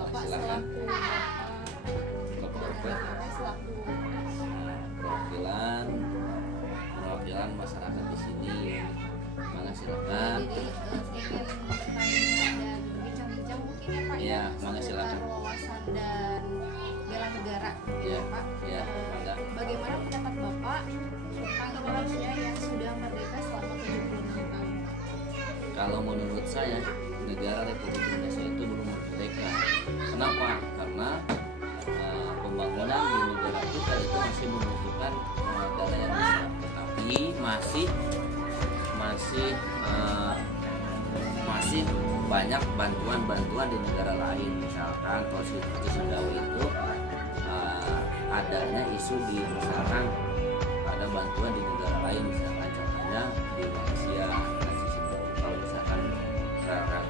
Bapak silakan. selaku selaku perwakilan masyarakat di sini. Mangga silakan. Jadi saya ingin bertanya dan berbincang-bincang mungkin ya Pak Iya, mangga seputar silakan. wawasan dan bela negara Iya, ya Pak. iya, mangga. Bagaimana pendapat Bapak tentang Indonesia yang sudah merdeka selama 76 tahun? Kalau menurut saya, negara Republik Indonesia itu belum merdeka. Kenapa? Karena pembangunan di negara kita itu masih membutuhkan dana yang besar, tapi masih banyak bantuan di negara lain. Misalkan kalau seperti Sindawi itu adanya isu di misalkan ada bantuan di negara lain, misalkan contohnya di Malaysia. Kalau misalkan kereta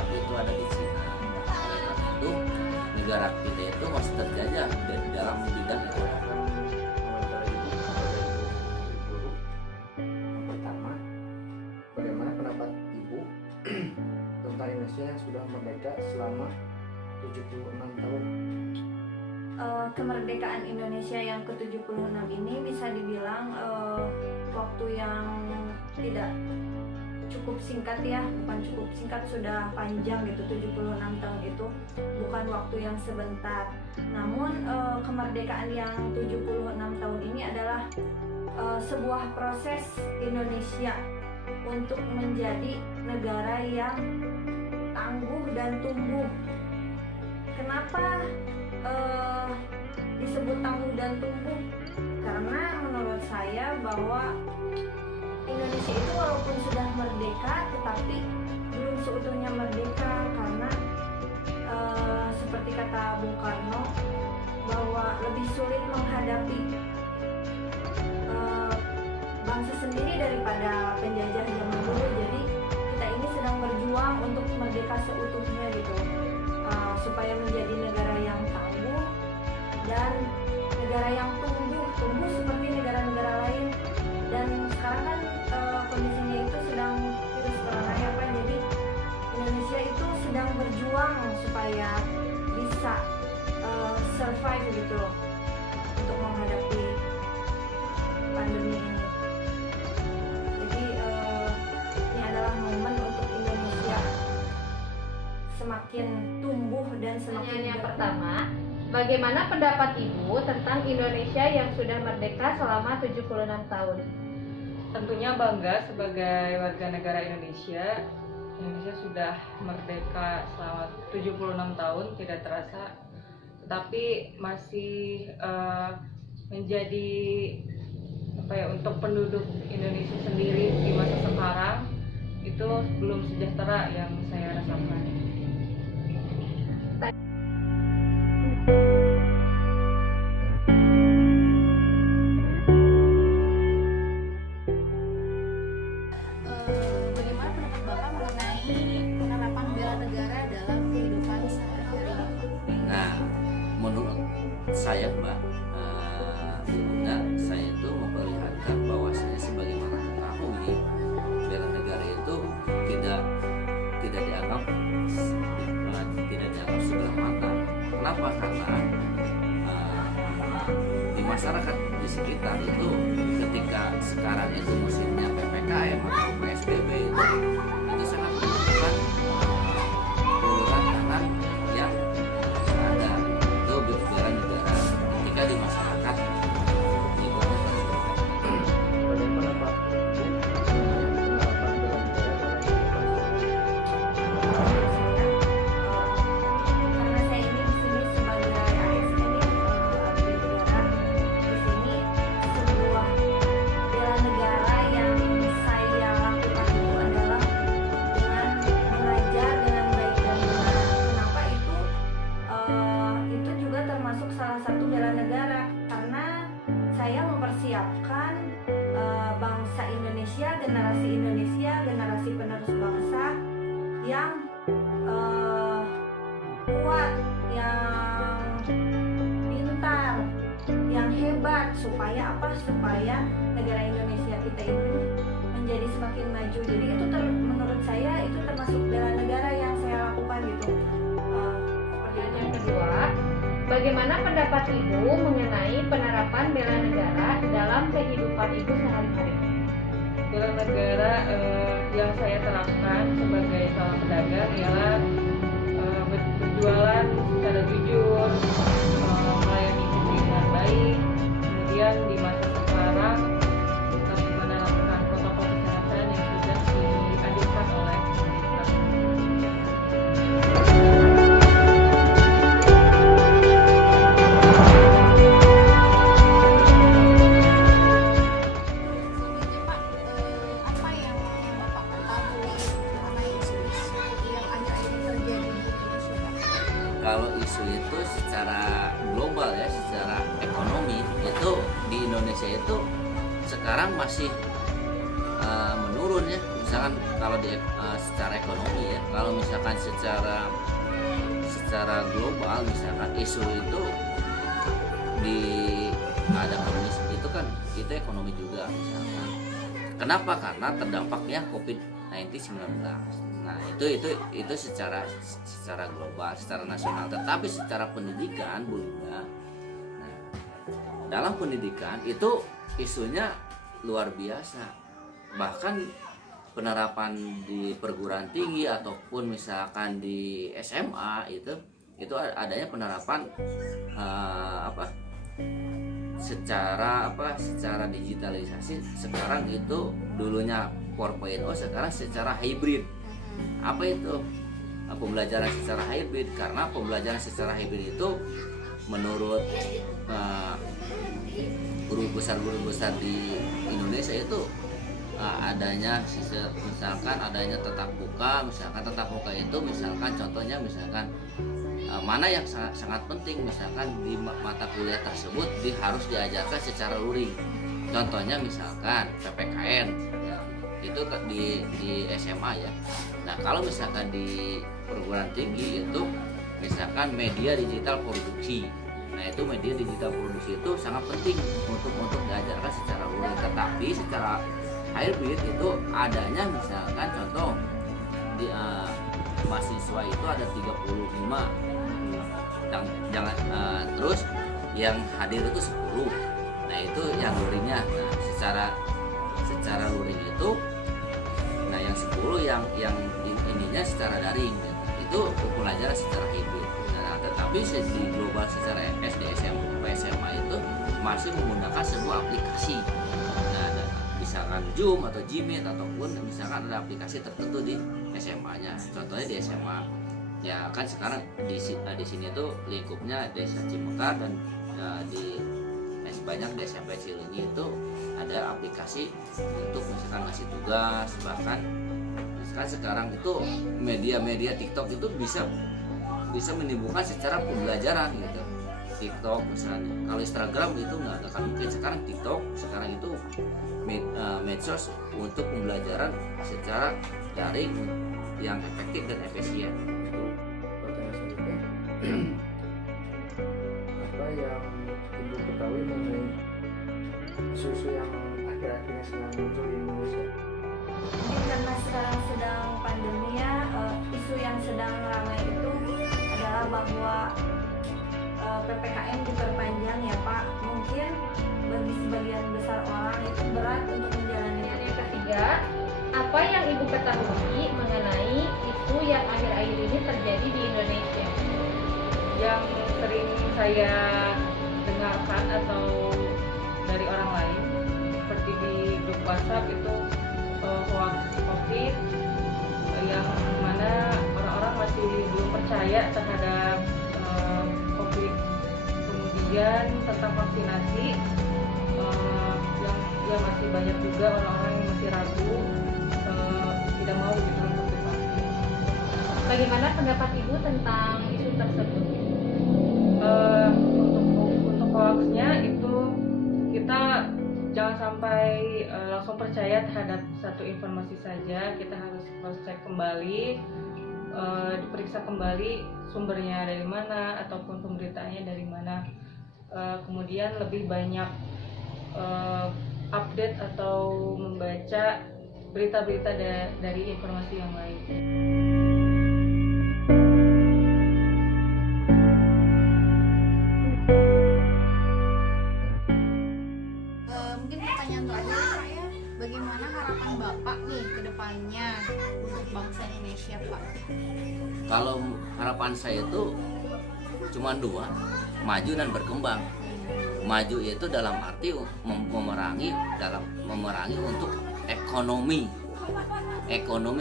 api itu ada di Cina, oleh karena itu negara kita itu masih terjajah dari dalam bidang ekonomi. Yang pertama, bagaimana pendapat Ibu tentang Indonesia yang sudah merdeka selama 76 tahun? Kemerdekaan Indonesia yang ke-76 ini bisa dibilang waktu yang tidak cukup singkat ya, bukan cukup singkat, sudah panjang gitu. 76 tahun itu bukan waktu yang sebentar. Namun kemerdekaan yang 76 tahun ini adalah sebuah proses Indonesia untuk menjadi negara yang tangguh dan tumbuh. Kenapa disebut tangguh dan tumbuh? Karena menurut saya bahwa Indonesia itu walaupun sudah merdeka tetapi belum seutuhnya merdeka, karena seperti kata Bung Karno bahwa lebih sulit menghadapi bangsa sendiri daripada penjajah zaman dulu. Jadi kita ini sedang berjuang untuk merdeka seutuhnya gitu, supaya menjadi negara yang tangguh dan negara yang tumbuh seperti negara-negara lain. Dan sekarang kan kondisinya itu sedang virus corona ya Pak, jadi Indonesia itu sedang berjuang supaya bisa survive gitu loh untuk menghadapi pandemi ini. Jadi ini adalah momen untuk Indonesia semakin tumbuh dan semakin Pertanyaan yang pertama, bagaimana pendapat Ibu tentang Indonesia yang sudah merdeka selama 76 tahun? Tentunya bangga sebagai warga negara Indonesia. Indonesia sudah merdeka selama 76 tahun, tidak terasa. Tetapi masih menjadi untuk penduduk Indonesia sendiri di masa sekarang itu belum sejahtera yang saya rasakan. Bagaimana pendapat Bapak mengenai penerapan bela negara dalam kehidupan sehari-hari? Nah, menurut saya Mbak, saya itu memperlihatkan bahwa saya sebagaimana ketahui bela negara itu tidak dianggap sebelah mata. Kenapa? Karena di masyarakat di sekitar itu ketika sekarang itu musimnya PPKM atau PSBB itu sangat membutuhkan uluran tangan yang ada itu bela negara ketika di masyarakat lingkungan tersebut. Bagaimana Pak Ibu penerapan bela negara dalam karena saya ini di sini sebagai ASN ya, abdi negara. Di sini sebuah bela negara yang saya lakukan itu adalah dengan mengajar dengan baik dan benar. Kenapa itu? Itu juga termasuk salah satu bela negara, karena saya mempersiapkan bangsa Indonesia, generasi penerus bangsa yang kuat, yang pintar, yang hebat. Supaya apa? Supaya negara Indonesia kita ini menjadi semakin maju. Jadi itu menurut saya itu termasuk bela negara yang saya lakukan gitu. Bagaimana pendapat Ibu mengenai penerapan bela negara dalam kehidupan Ibu sehari-hari? Bela negara yang saya terapkan sebagai seorang pedagang ialah berjualan secara jujur, melayani publik dengan baik, kemudian di masa sekarang tetap menerapkan protokol kesehatan yang sudah dianjurkan oleh pemerintah. Selanjutnya Pak, apa yang Bapak ketahui mengenai isu-isu yang akhir-akhir ini terjadi di Indonesia Pak? Kalau isu itu secara global ya, secara ekonomi itu di Indonesia itu sekarang masih menurun ya. Misalkan kalau secara ekonomi ya, kalau misalkan secara global misalkan isu itu ada komunis itu kan itu ekonomi juga misalkan. Kenapa? Karena terdampaknya COVID-19. Nah, itu secara global, secara nasional. Tetapi secara pendidikan, Bu Linda, nah, dalam pendidikan itu isunya luar biasa. Bahkan penerapan di perguruan tinggi ataupun misalkan di SMA itu adanya penerapan secara digitalisasi. Sekarang itu dulunya 4.0, sekarang secara hybrid. Apa itu pembelajaran secara hybrid? Karena pembelajaran secara hybrid itu menurut guru besar di Indonesia itu adanya misalkan adanya tatap muka. Misalkan tatap muka itu misalkan contohnya misalkan mana yang sangat penting, misalkan di mata kuliah tersebut harus diajarkan secara luring. Contohnya misalkan PPKN ya, itu di SMA ya. Nah, kalau misalkan di perguruan tinggi itu misalkan media digital produksi. Nah, itu media digital produksi itu sangat penting untuk diajarkan secara luring. Tetapi secara hybrid itu adanya misalkan contoh di mahasiswa itu ada 35, terus yang hadir itu 10. Nah, itu yang luringnya. Nah, secara luring itu, nah yang 10 yang ininya secara daring gitu. Itu pelajaran secara hybrid. Nah, tetapi di global secara SD, SMP, SMA itu masih menggunakan sebuah aplikasi. Nah, misalkan Zoom atau Gmeet ataupun misalkan ada aplikasi tertentu di SMA-nya. Contohnya di SMA ya kan sekarang di sini tuh lingkupnya Desa Cimekar dan di banyak di SMP Cileunyi itu ada aplikasi untuk misalkan ngasih tugas. Bahkan misalkan sekarang itu media TikTok itu bisa menimbulkan secara pembelajaran gitu. TikTok misalnya, kalau Instagram itu nggak akan mungkin. Sekarang TikTok sekarang itu medsos untuk pembelajaran secara daring yang efektif dan efisien. Pertanyaan selanjutnya, apa yang Ibu ketahui mengenai isu-isu yang akhir-akhir ini sedang muncul di Indonesia? Jadi karena sekarang sedang pandemi ya, isu yang sedang ramai itu adalah bahwa PPKM diperpanjang ya Pak. Mungkin bagi sebagian besar orang itu berat untuk menjalani. Yang ketiga, apa yang Ibu ketahui mengenai isu yang akhir-akhir ini terjadi di Indonesia? Yang sering saya dengarkan atau dari orang lain seperti di grup WhatsApp itu hoax COVID, yang mana orang-orang masih belum percaya terhadap COVID. Kemudian tentang vaksinasi, yang masih banyak juga orang-orang yang masih ragu, tidak mau gitu untuk divaksin. Bagaimana pendapat Ibu tentang isu tersebut? Untuk hoaxnya itu kita jangan sampai langsung percaya terhadap satu informasi saja. Kita harus cross check kembali, diperiksa kembali sumbernya dari mana ataupun pemberitaannya dari mana. Kemudian lebih banyak update atau membaca berita-berita dari informasi yang lain. harapan Bapak nih ke depannya untuk bangsa Indonesia, Pak? Kalau harapan saya itu cuma dua, maju dan berkembang. Maju itu dalam arti memerangi untuk ekonomi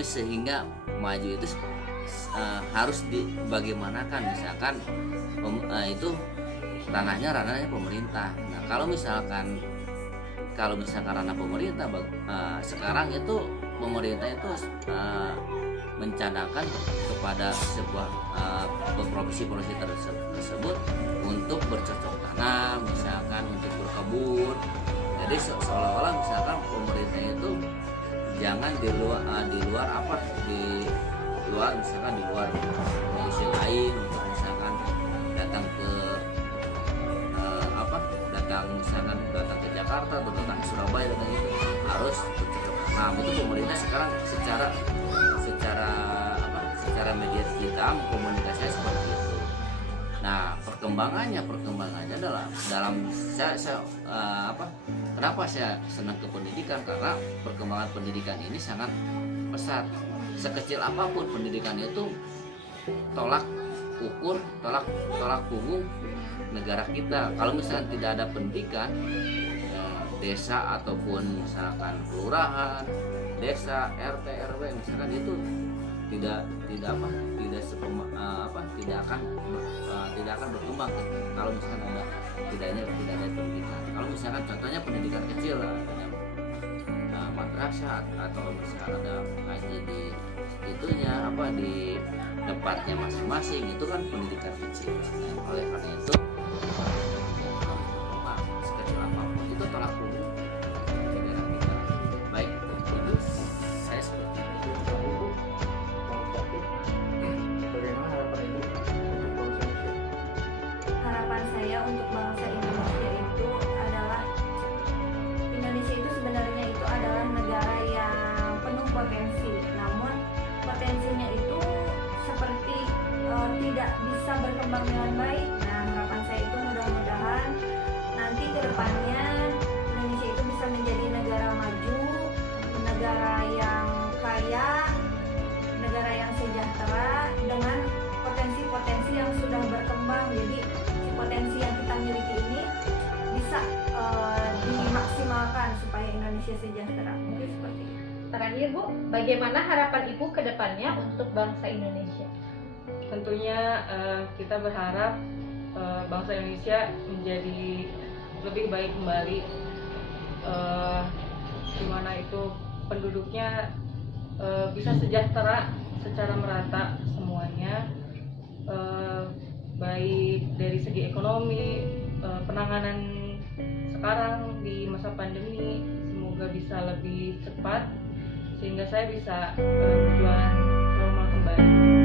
sehingga maju itu harus bagaimanakan, misalkan itu ranahnya pemerintah. Nah kalau misalkan ranah pemerintah, sekarang itu pemerintah itu mencadangkan kepada sebuah profesi-profesi tersebut untuk bercocok tanam, misalkan untuk berkebun. Jadi seolah-olah misalkan pemerintah itu jangan di luar profesi lain, untuk misalkan datang ke datang ke Jakarta atau datang ke Surabaya, datang itu harus bercocok tanam. Itu pemerintah sekarang secara media digital komunikasinya seperti itu. Nah perkembangannya adalah kenapa saya senang ke pendidikan, karena perkembangan pendidikan ini sangat pesat. Sekecil apapun pendidikan itu tolak punggung negara kita. Kalau misalnya tidak ada pendidikan, desa ataupun misalkan kelurahan, desa, RT, RW misalkan itu tidak akan berkembang kalau misalkan tidak ada pendidikan. Kalau misalkan contohnya pendidikan kecil, madrasah atau misalnya ada ngaji di di tempatnya masing-masing, itu kan pendidikan kecil. Oleh karena itu sekecil apapun itu tolak punggung negara kita. Baik, itu saya seperti itu. Bagaimana harapan Ibu untuk bangsa Indonesia? Harapan saya untuk bangsa Indonesia itu adalah, Indonesia itu sebenarnya itu adalah negara yang penuh potensi, namun potensinya itu seperti tidak bisa berkembang dengan baik. Nah harapan saya itu mudah-mudahan nanti ke depannya Indonesia itu bisa menjadi negara maju, negara yang kaya, negara yang sejahtera dengan potensi-potensi yang sudah berkembang. Jadi potensi yang kita miliki ini bisa dimaksimalkan supaya Indonesia sejahtera. Mungkin seperti itu. Terakhir Bu, bagaimana harapan Ibu ke depannya untuk bangsa Indonesia? Tentunya kita berharap bangsa Indonesia menjadi lebih baik kembali, di mana itu penduduknya bisa sejahtera secara merata semuanya, baik dari segi ekonomi, penanganan sekarang di masa pandemi semoga bisa lebih cepat sehingga saya bisa berjuang normal kembali.